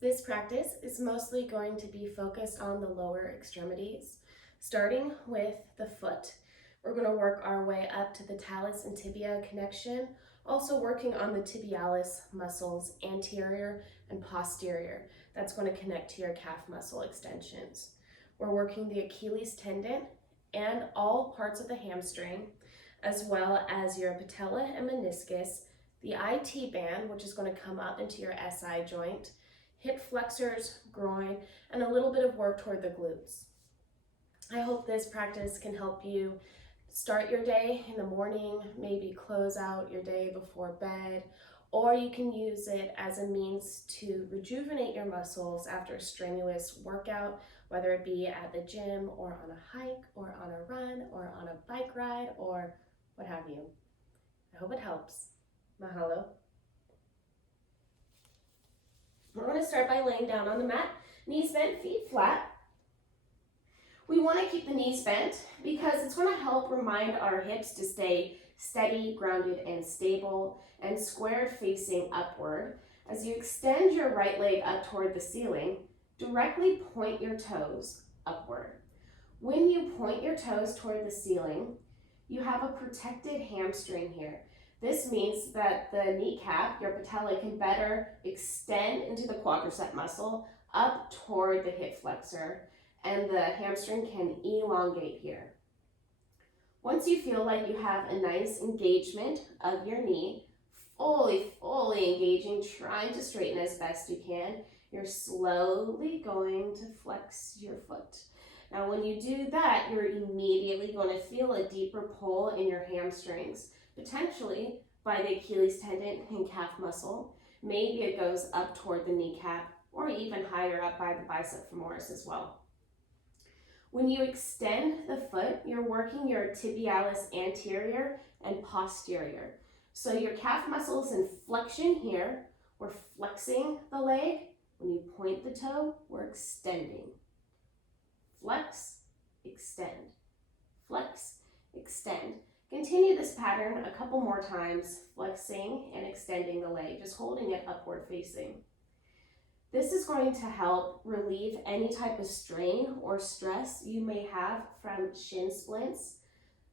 This practice is mostly going to be focused on the lower extremities, starting with the foot. We're going to work our way up to the talus and tibia connection, also working on the tibialis muscles, anterior and posterior. That's going to connect to your calf muscle extensions. We're working the Achilles tendon and all parts of the hamstring, as well as your patella and meniscus, the IT band, which is going to come up into your SI joint, hip flexors, groin, and a little bit of work toward the glutes. I hope this practice can help you start your day in the morning, maybe close out your day before bed, or you can use it as a means to rejuvenate your muscles after a strenuous workout, whether it be at the gym or on a hike or on a run or on a bike ride or what have you. I hope it helps. Mahalo. We're going to start by laying down on the mat, knees bent, feet flat. We want to keep the knees bent because it's going to help remind our hips to stay steady, grounded, and stable, and squared facing upward. As you extend your right leg up toward the ceiling, directly point your toes upward. When you point your toes toward the ceiling, you have a protected hamstring here. This means that the kneecap, your patella, can better extend into the quadricep muscle up toward the hip flexor, and the hamstring can elongate here. Once you feel like you have a nice engagement of your knee, fully engaging, trying to straighten as best you can, you're slowly going to flex your foot. Now, when you do that, you're immediately going to feel a deeper pull in your hamstrings, potentially by the Achilles tendon and calf muscle. Maybe it goes up toward the kneecap or even higher up by the bicep femoris as well. When you extend the foot, you're working your tibialis anterior and posterior. So your calf muscles in flexion here, we're flexing the leg. When you point the toe, we're extending. Flex, extend, flex, extend. Continue this pattern a couple more times, flexing and extending the leg, just holding it upward facing. This is going to help relieve any type of strain or stress you may have from shin splints,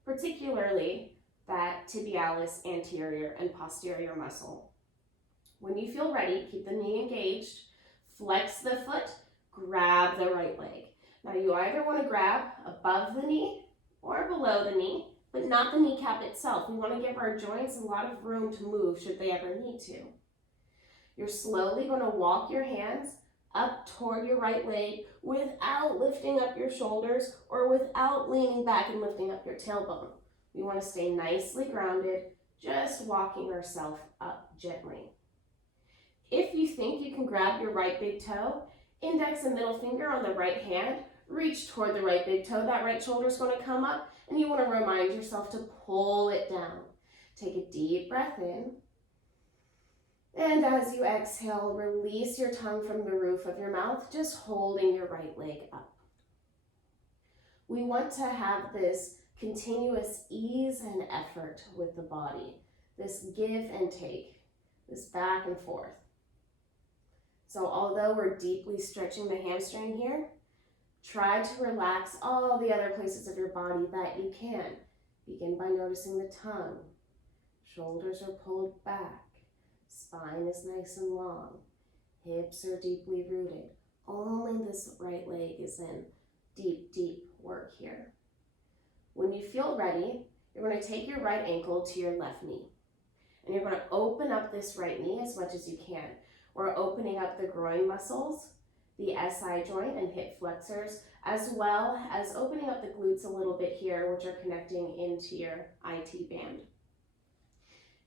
particularly that tibialis anterior and posterior muscle. When you feel ready, keep the knee engaged, flex the foot, grab the right leg. Now you either want to grab above the knee or below the knee, but not the kneecap itself. We want to give our joints a lot of room to move should they ever need to. You're slowly going to walk your hands up toward your right leg without lifting up your shoulders or without leaning back and lifting up your tailbone. We want to stay nicely grounded, just walking ourselves up gently. If you think you can grab your right big toe, index and middle finger on the right hand, reach toward the right big toe. That right shoulder is going to come up, and you want to remind yourself to pull it down. Take a deep breath in. And as you exhale, release your tongue from the roof of your mouth, just holding your right leg up. We want to have this continuous ease and effort with the body, this give and take, this back and forth. So although we're deeply stretching the hamstring here, try to relax all the other places of your body that you can. Begin by noticing the tongue. Shoulders are pulled back. Spine is nice and long. Hips are deeply rooted. Only this right leg is in deep work here. When you feel ready, you're going to take your right ankle to your left knee. And you're going to open up this right knee as much as you can. We're opening up the groin muscles, the SI joint and hip flexors, as well as opening up the glutes a little bit here, which are connecting into your IT band.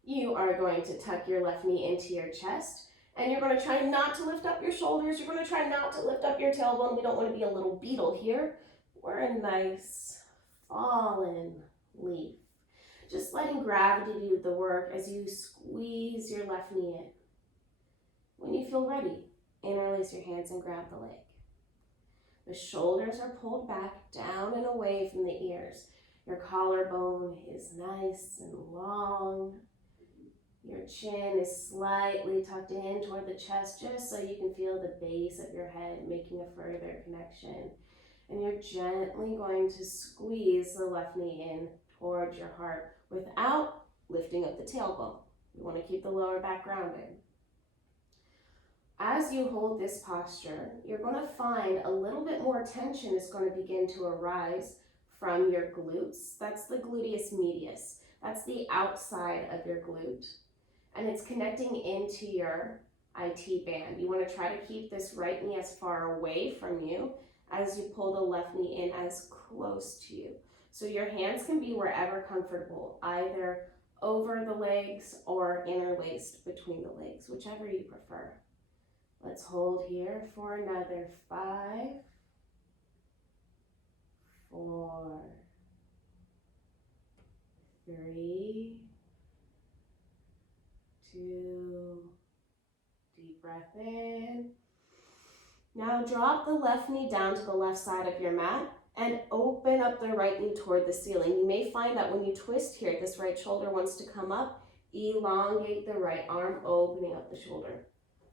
You are going to tuck your left knee into your chest, and you're going to try not to lift up your shoulders. You're going to try not to lift up your tailbone. We don't want to be a little beetle here. We're a nice fallen leaf. Just letting gravity do the work as you squeeze your left knee in. When you feel ready, interlace your hands and grab the leg. The shoulders are pulled back, down and away from the ears. Your collarbone is nice and long. Your chin is slightly tucked in toward the chest just so you can feel the base of your head making a further connection. And you're gently going to squeeze the left knee in towards your heart without lifting up the tailbone. You want to keep the lower back grounded. As you hold this posture, you're going to find a little bit more tension is going to begin to arise from your glutes. That's the gluteus medius. That's the outside of your glute. And it's connecting into your IT band. You want to try to keep this right knee as far away from you as you pull the left knee in as close to you. So your hands can be wherever comfortable, either over the legs or interlaced between the legs, whichever you prefer. Let's hold here for another 5, 4, 3, 2, deep breath in. Now drop the left knee down to the left side of your mat and open up the right knee toward the ceiling. You may find that when you twist here, this right shoulder wants to come up. Elongate the right arm, opening up the shoulder.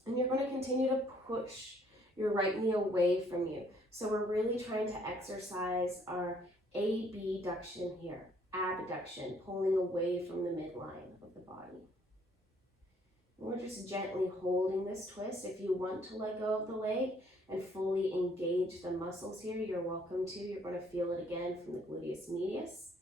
And you're going to continue to push your right knee away from you. So we're really trying to exercise our abduction here, abduction, pulling away from the midline of the body. And we're just gently holding this twist. If you want to let go of the leg and fully engage the muscles here, you're welcome to. You're going to feel it again from the gluteus medius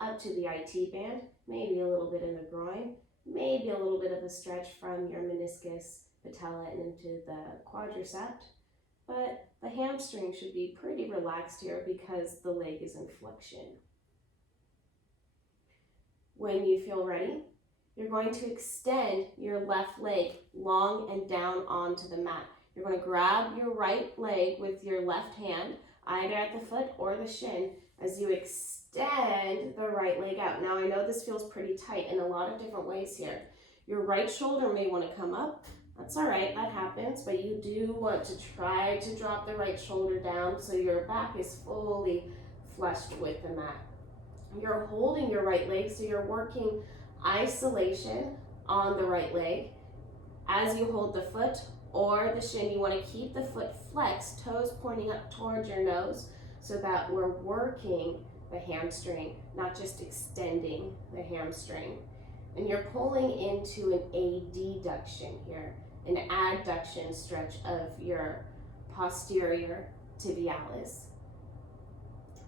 up to the IT band, maybe a little bit in the groin, maybe a little bit of a stretch from your meniscus, patella, and into the quadricep. But the hamstring should be pretty relaxed here because the leg is in flexion. When you feel ready, you're going to extend your left leg long and down onto the mat. You're going to grab your right leg with your left hand, either at the foot or the shin, as you extend the right leg out. Now, I know this feels pretty tight in a lot of different ways here. Your right shoulder may want to come up. That's all right, that happens, but you do want to try to drop the right shoulder down so your back is fully flushed with the mat. You're holding your right leg, so you're working isolation on the right leg. As you hold the foot or the shin, you want to keep the foot flexed, toes pointing up towards your nose, so that we're working the hamstring, not just extending the hamstring. And you're pulling into an adduction here, an adduction stretch of your posterior tibialis.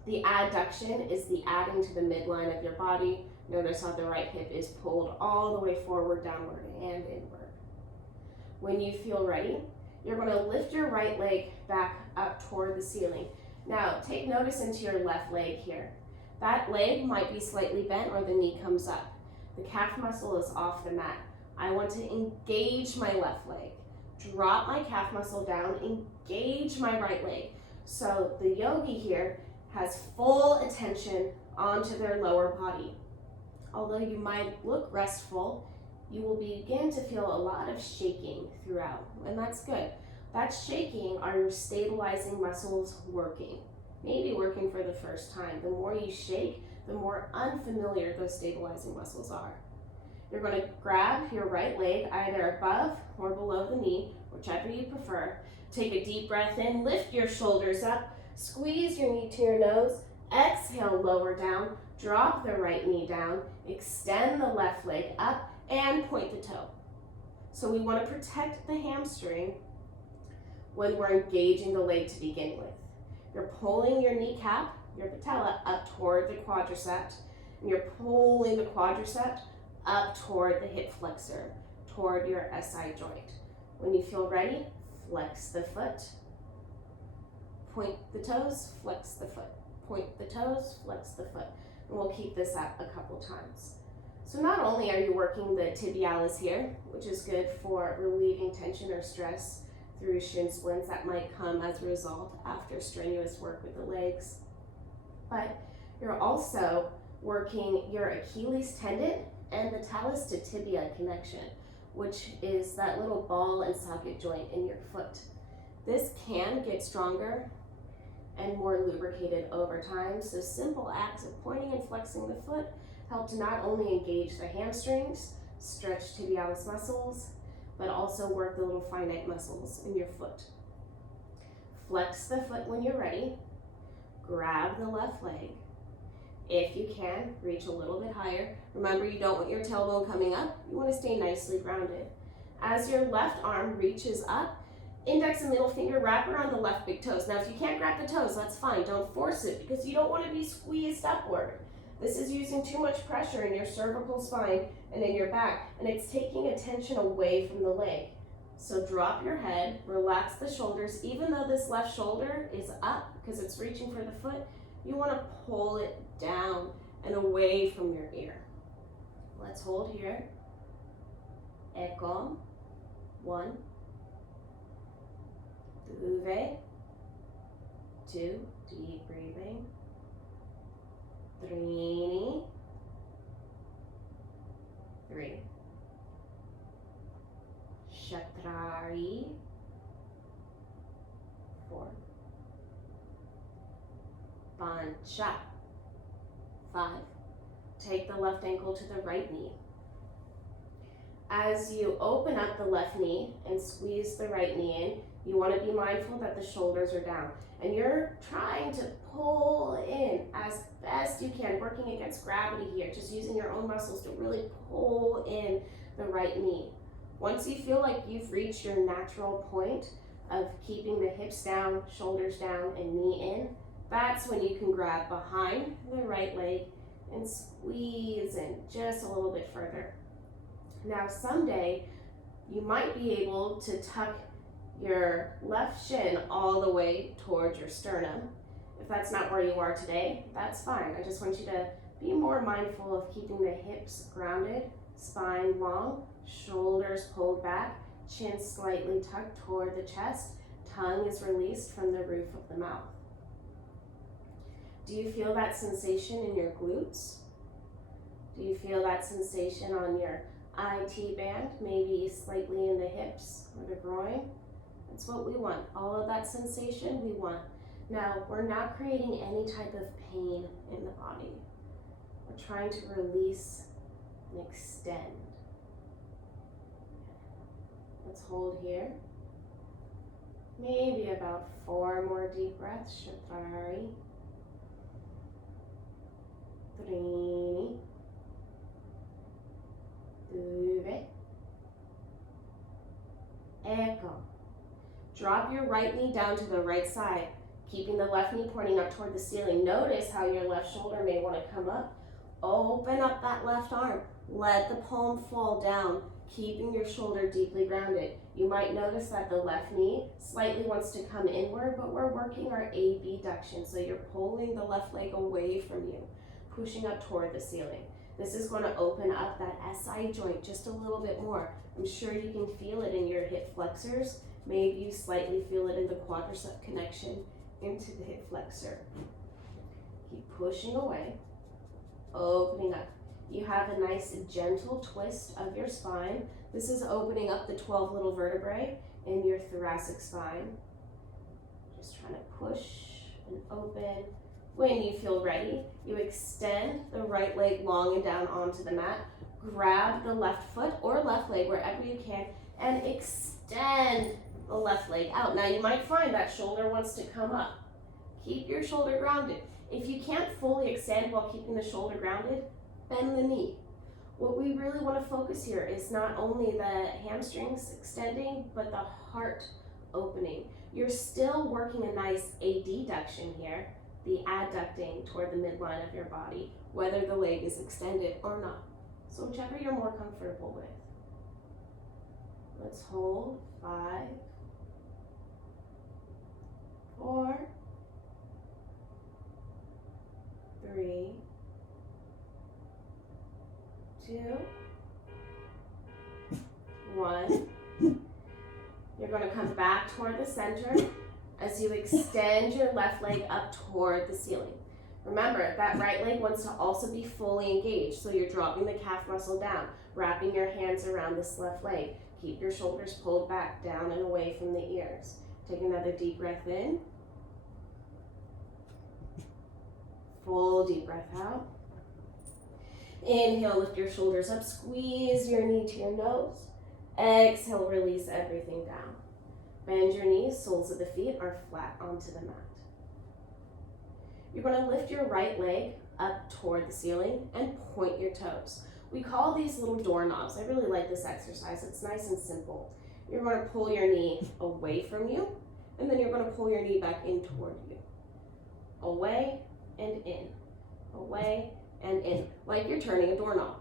The adduction is the adding to the midline of your body. Notice how the right hip is pulled all the way forward, downward, and inward. When you feel ready, you're going to lift your right leg back up toward the ceiling. Now, take notice into your left leg here. That leg might be slightly bent or the knee comes up. The calf muscle is off the mat. I want to engage my left leg. Drop my calf muscle down, engage my right leg. So the yogi here has full attention onto their lower body. Although you might look restful, you will begin to feel a lot of shaking throughout, and that's good. That shaking are your stabilizing muscles working, maybe working for the first time. The more you shake, the more unfamiliar those stabilizing muscles are. You're going to grab your right leg either above or below the knee, whichever you prefer. Take a deep breath in, lift your shoulders up, squeeze your knee to your nose, exhale, lower down, drop the right knee down, extend the left leg up, and point the toe. So we want to protect the hamstring when we're engaging the leg to begin with. You're pulling your kneecap, your patella, up toward the quadricep, and you're pulling the quadricep up toward the hip flexor, toward your SI joint. When you feel ready, flex the foot, point the toes, flex the foot, point the toes, flex the foot. And we'll keep this up a couple times. So not only are you working the tibialis here, which is good for relieving tension or stress through shin splints that might come as a result after strenuous work with the legs, but you're also working your Achilles tendon and the talus to tibia connection, which is that little ball and socket joint in your foot. This can get stronger and more lubricated over time, so simple acts of pointing and flexing the foot help to not only engage the hamstrings, stretch tibialis muscles, but also work the little finite muscles in your foot. Flex the foot when you're ready. Grab the left leg. If you can, reach a little bit higher. Remember, you don't want your tailbone coming up. You want to stay nicely grounded. As your left arm reaches up, index and middle finger wrap around the left big toes. Now, if you can't grab the toes, that's fine. Don't force it because you don't want to be squeezed upward. This is using too much pressure in your cervical spine and in your back, and it's taking attention away from the leg. So drop your head, relax the shoulders. Even though this left shoulder is up because it's reaching for the foot, you want to pull it down and away from your ear. Let's hold here. Eko. 1. 2. Deep breathing. 3. 4. 5. Take the left ankle to the right knee. As you open up the left knee and squeeze the right knee in, you want to be mindful that the shoulders are down. And you're trying to pull in as best you can, working against gravity here, just using your own muscles to really pull in the right knee. Once you feel like you've reached your natural point of keeping the hips down, shoulders down, and knee in, that's when you can grab behind the right leg and squeeze in just a little bit further. Now, someday you might be able to tuck your left shin all the way towards your sternum. If that's not where you are today, that's fine. I just want you to be more mindful of keeping the hips grounded, spine long, shoulders pulled back, chin slightly tucked toward the chest, tongue is released from the roof of the mouth. Do you feel that sensation in your glutes? Do you feel that sensation on your IT band, maybe slightly in the hips or the groin? That's what we want. All of that sensation we want. Now, we're not creating any type of pain in the body. We're trying to release and extend. Let's hold here. Maybe about 4 more deep breaths. Chaturari. 3. 2. Eko. Drop your right knee down to the right side, keeping the left knee pointing up toward the ceiling. Notice how your left shoulder may want to come up. Open up that left arm. Let the palm fall down, keeping your shoulder deeply grounded. You might notice that the left knee slightly wants to come inward, but we're working our abduction. So you're pulling the left leg away from you, pushing up toward the ceiling. This is going to open up that SI joint just a little bit more. I'm sure you can feel it in your hip flexors. Maybe you slightly feel it in the quadricep connection into the hip flexor. Keep pushing away, opening up. You have a nice gentle twist of your spine. This is opening up the 12 little vertebrae in your thoracic spine. Just trying to push and open. When you feel ready, you extend the right leg long and down onto the mat. Grab the left foot or left leg wherever you can and extend the left leg out. Now you might find that shoulder wants to come up. Keep your shoulder grounded. If you can't fully extend while keeping the shoulder grounded, bend the knee. What we really want to focus here is not only the hamstrings extending, but the heart opening. You're still working a nice adduction here, the adducting toward the midline of your body, whether the leg is extended or not. So whichever you're more comfortable with. Let's hold. 5, 4, 3, 2, 1. You're going to come back toward the center as you extend your left leg up toward the ceiling. Remember, that right leg wants to also be fully engaged, so you're dropping the calf muscle down, wrapping your hands around this left leg. Keep your shoulders pulled back, down and away from the ears. Take another deep breath in. Full deep breath out. Inhale, lift your shoulders up, squeeze your knee to your nose. Exhale, release everything down. Bend your knees, soles of the feet are flat onto the mat. You're going to lift your right leg up toward the ceiling and point your toes. We call these little doorknobs. I really like this exercise. It's nice and simple. You're going to pull your knee away from you, and then you're going to pull your knee back in toward you. Away and in, away and in, like you're turning a doorknob.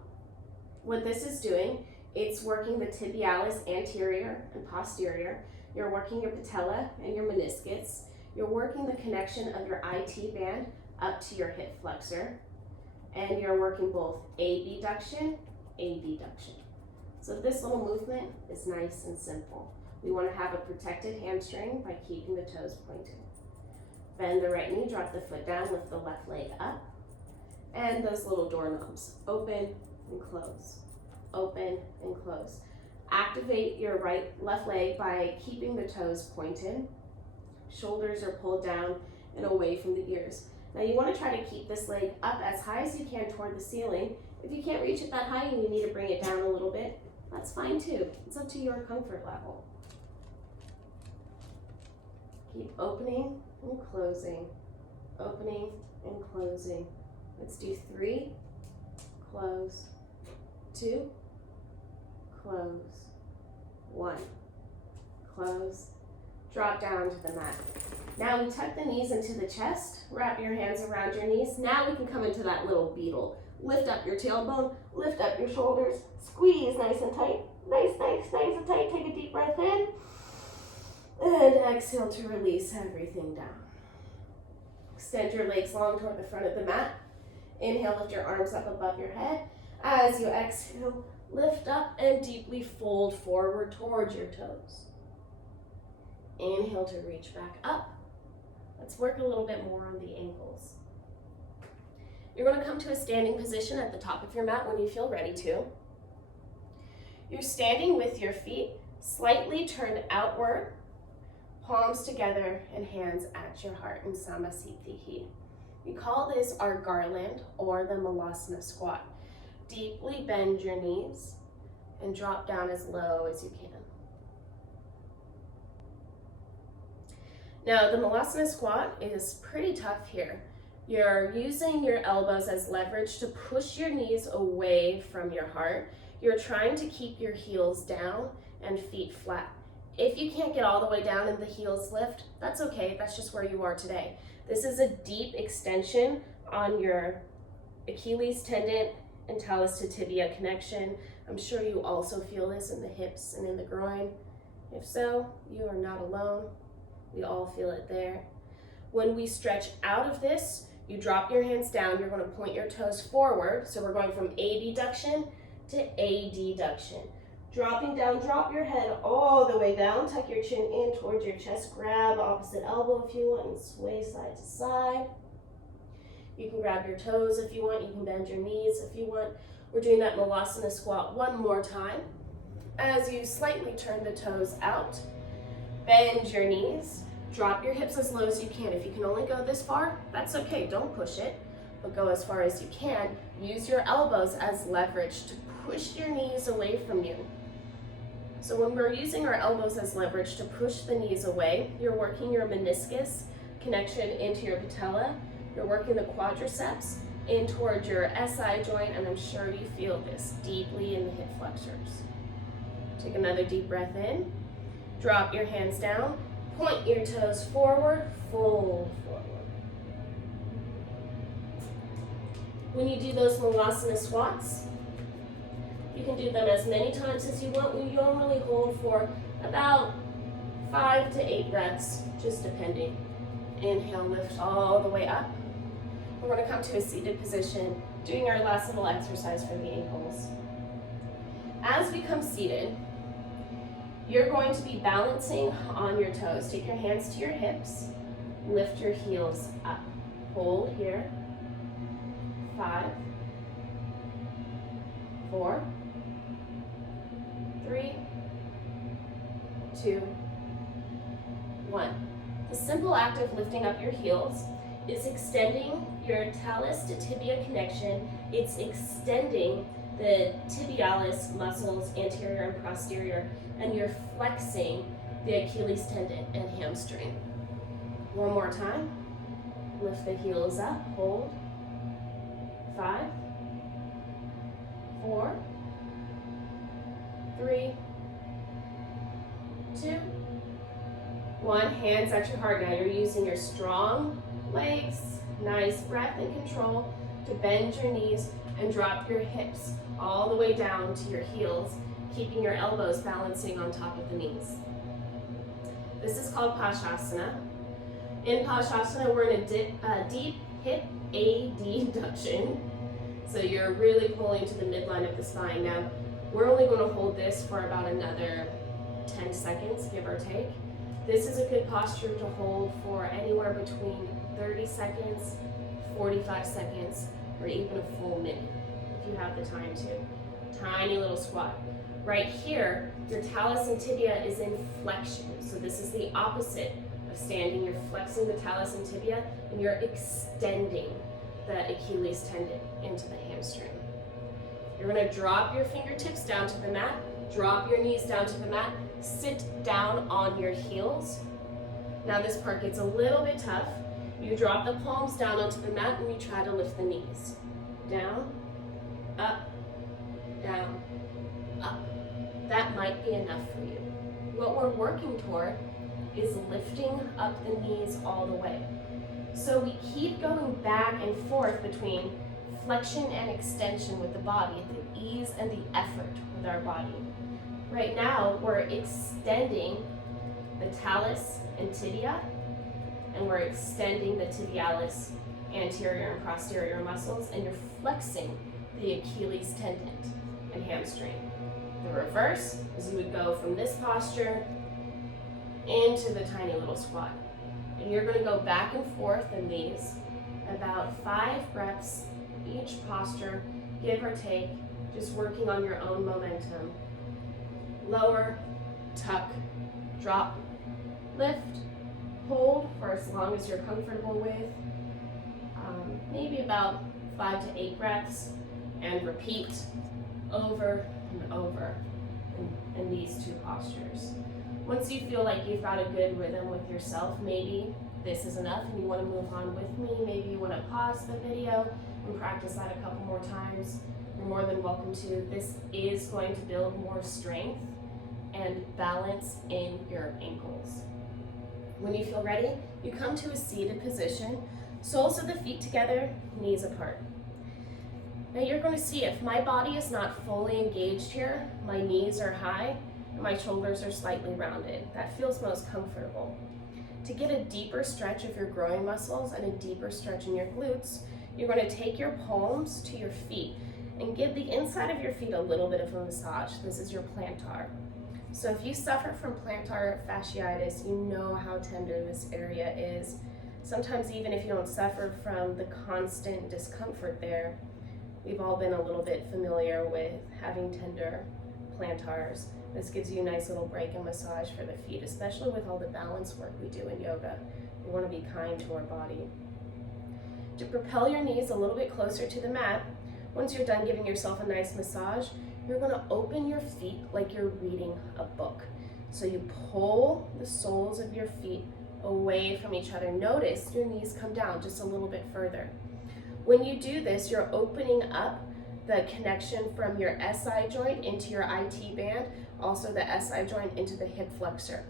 What this is doing, it's working the tibialis anterior and posterior. You're working your patella and your meniscus. You're working the connection of your IT band up to your hip flexor. And you're working both abduction, adduction. So this little movement is nice and simple. We want to have a protected hamstring by keeping the toes pointed. Bend the right knee, drop the foot down, lift the left leg up. And those little doorknobs, open and close, open and close. Activate your left leg by keeping the toes pointed. Shoulders are pulled down and away from the ears. Now you want to try to keep this leg up as high as you can toward the ceiling. If you can't reach it that high and you need to bring it down a little bit, that's fine too. It's up to your comfort level. Keep opening and closing, opening and closing. Let's do 3, close, 2, close, 1, close, drop down to the mat. Now we tuck the knees into the chest, wrap your hands around your knees. Now we can come into that little beetle. Lift up your tailbone, lift up your shoulders, squeeze nice and tight, nice and tight. Take a deep breath in, and exhale to release everything down. Extend your legs long toward the front of the mat. Inhale, lift your arms up above your head. As you exhale, lift up and deeply fold forward towards your toes. Inhale to reach back up. Let's work a little bit more on the ankles. You're going to come to a standing position at the top of your mat when you feel ready to. You're standing with your feet slightly turned outward, palms together and hands at your heart in Samasthiti. We call this our garland or the Malasana Squat. Deeply bend your knees and drop down as low as you can. Now, the Malasana Squat is pretty tough here. You're using your elbows as leverage to push your knees away from your heart. You're trying to keep your heels down and feet flat. If you can't get all the way down and the heels lift, that's okay. That's just where you are today. This is a deep extension on your Achilles tendon and talus to tibia connection. I'm sure you also feel this in the hips and in the groin. If so, you are not alone. We all feel it there. When we stretch out of this, you drop your hands down. You're going to point your toes forward. So we're going from abduction to adduction. Dropping down, drop your head all the way down. Tuck your chin in towards your chest. Grab opposite elbow if you want and sway side to side. You can grab your toes if you want. You can bend your knees if you want. We're doing that Malasana Squat one more time. As you slightly turn the toes out, bend your knees. Drop your hips as low as you can. If you can only go this far, that's okay. Don't push it, but go as far as you can. Use your elbows as leverage to push your knees away from you. So when we're using our elbows as leverage to push the knees away, you're working your meniscus connection into your patella. You're working the quadriceps in towards your SI joint, and I'm sure you feel this deeply in the hip flexors. Take another deep breath in. Drop your hands down. Point your toes forward, fold forward. When you do those Malasana squats, you can do them as many times as you want. We normally hold for about 5 to 8 breaths, just depending. Inhale, lift all the way up. We're going to come to a seated position, doing our last little exercise for the ankles. As we come seated, you're going to be balancing on your toes. Take your hands to your hips, lift your heels up. Hold here. 5, 4, 3, 2, 1. The simple act of lifting up your heels is extending your talus to tibia connection It's extending the tibialis muscles, anterior and posterior, and you're flexing the Achilles tendon and hamstring. One more time. Lift the heels up, hold. 5, 4, 3, 2, 1. Hands at your heart. Now you're using your strong legs, nice breath and control to bend your knees and drop your hips all the way down to your heels, keeping your elbows balancing on top of the knees. This is called Paschasana. In Paschasana, we're in a deep hip adduction. So you're really pulling to the midline of the spine. Now, we're only going to hold this for about another 10 seconds, give or take. This is a good posture to hold for anywhere between 30 seconds, 45 seconds, or even a full minute, if you have the time to. Tiny little squat. Right here, your talus and tibia is in flexion. So this is the opposite of standing. You're flexing the talus and tibia, and you're extending the Achilles tendon into the hamstring. You're going to drop your fingertips down to the mat, drop your knees down to the mat, sit down on your heels. Now this part gets a little bit tough. You drop the palms down onto the mat and you try to lift the knees. Down, up, down, up. That might be enough for you. What we're working toward is lifting up the knees all the way. So we keep going back and forth between flexion and extension with the body, the ease and the effort with our body. Right now, we're extending the talus and tibia, and we're extending the tibialis, anterior and posterior muscles, and you're flexing the Achilles tendon and hamstring. The reverse is you would go from this posture into the tiny little squat. And you're going to go back and forth in these, about 5 breaths each posture, give or take, just working on your own momentum. Lower, tuck, drop, lift, hold for as long as you're comfortable with, maybe about 5 to 8 breaths, and repeat over and over in these 2 postures. Once you feel like you've got a good rhythm with yourself, maybe this is enough and you want to move on with me, maybe you want to pause the video and practice that a couple more times, you're more than welcome to. This is going to build more strength and balance in your ankles. When you feel ready, you come to a seated position, soles of the feet together, knees apart. Now you're going to see if my body is not fully engaged here, my knees are high, and my shoulders are slightly rounded. That feels most comfortable. To get a deeper stretch of your groin muscles and a deeper stretch in your glutes, you're going to take your palms to your feet and give the inside of your feet a little bit of a massage. This is your plantar. So if you suffer from plantar fasciitis, you know how tender this area is. Sometimes even if you don't suffer from the constant discomfort there, we've all been a little bit familiar with having tender plantars. This gives you a nice little break and massage for the feet, especially with all the balance work we do in yoga. We want to be kind to our body. To propel your knees a little bit closer to the mat, once you're done giving yourself a nice massage, you're going to open your feet like you're reading a book. So you pull the soles of your feet away from each other. Notice your knees come down just a little bit further. When you do this, you're opening up the connection from your SI joint into your IT band, also the SI joint into the hip flexor.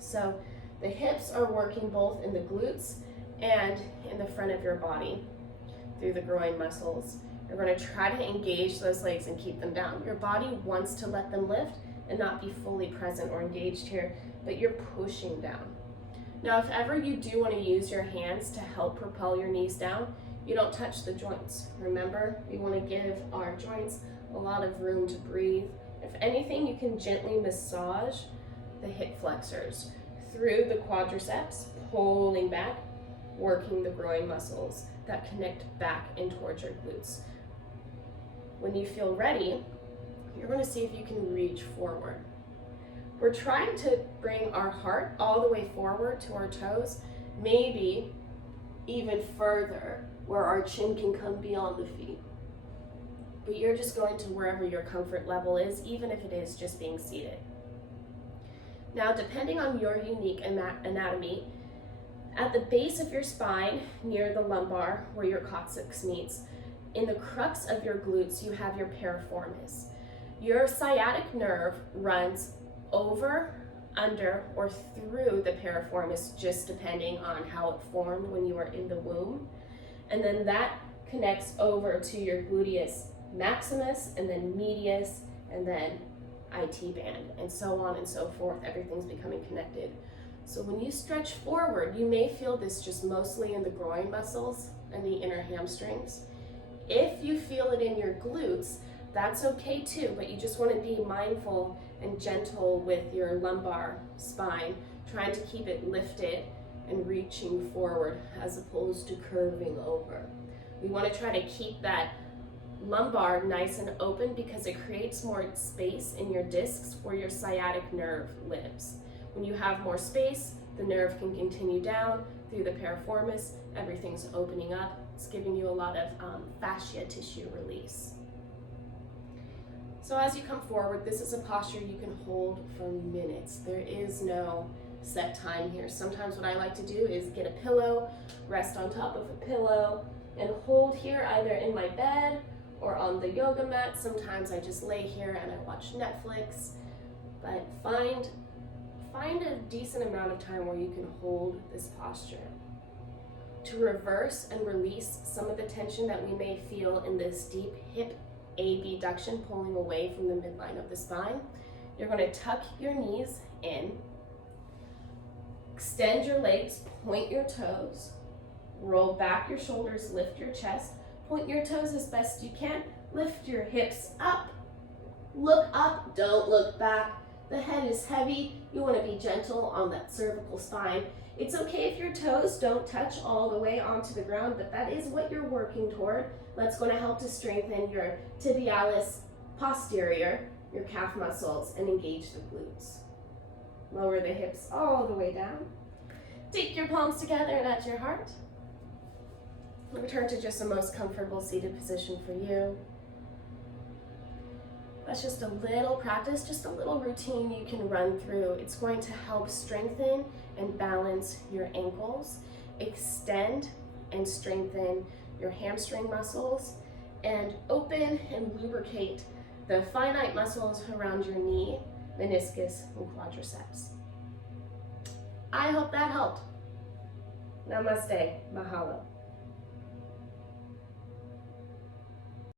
So the hips are working both in the glutes and in the front of your body through the groin muscles. You're going to try to engage those legs and keep them down. Your body wants to let them lift and not be fully present or engaged here, but you're pushing down. Now, if ever you do want to use your hands to help propel your knees down, you don't touch the joints. Remember, we want to give our joints a lot of room to breathe. If anything, you can gently massage the hip flexors through the quadriceps, pulling back, working the groin muscles that connect back in towards your glutes. When you feel ready, you're going to see if you can reach forward. We're trying to bring our heart all the way forward to our toes, maybe even further, where our chin can come beyond the feet. but you're just going to wherever your comfort level is, even if it is just being seated. Now, depending on your unique anatomy, at the base of your spine, near the lumbar, where your coccyx meets, in the crux of your glutes, you have your piriformis. Your sciatic nerve runs over, under, or through the piriformis, just depending on how it formed when you were in the womb. And then that connects over to your gluteus maximus, and then medius, and then IT band, and so on and so forth. Everything's becoming connected. So when you stretch forward, you may feel this just mostly in the groin muscles and the inner hamstrings. If you feel it in your glutes, that's okay too, but you just want to be mindful and gentle with your lumbar spine, trying to keep it lifted and reaching forward as opposed to curving over. We want to try to keep that lumbar nice and open because it creates more space in your discs where your sciatic nerve lives. When you have more space, the nerve can continue down through the piriformis, everything's opening up, it's giving you a lot of fascia tissue release. So as you come forward, this is a posture you can hold for minutes. There is no set time here. Sometimes what I like to do is get a pillow, rest on top of a pillow, and hold here either in my bed or on the yoga mat. Sometimes I just lay here and I watch Netflix, but find a decent amount of time where you can hold this posture. To reverse and release some of the tension that we may feel in this deep hip abduction pulling away from the midline of the spine, you're going to tuck your knees in, extend your legs, point your toes, roll back your shoulders, lift your chest, point your toes as best you can, lift your hips up, look up, don't look back. The head is heavy, you want to be gentle on that cervical spine. It's okay if your toes don't touch all the way onto the ground, but that is what you're working toward. That's going to help to strengthen your tibialis posterior, your calf muscles, and engage the glutes. Lower the hips all the way down. Take your palms together and at your heart. Return to just the most comfortable seated position for you. That's just a little practice, just a little routine you can run through. It's going to help strengthen and balance your ankles, extend and strengthen your hamstring muscles, and open and lubricate the finite muscles around your knee, meniscus, and quadriceps. I hope that helped. Namaste. Mahalo.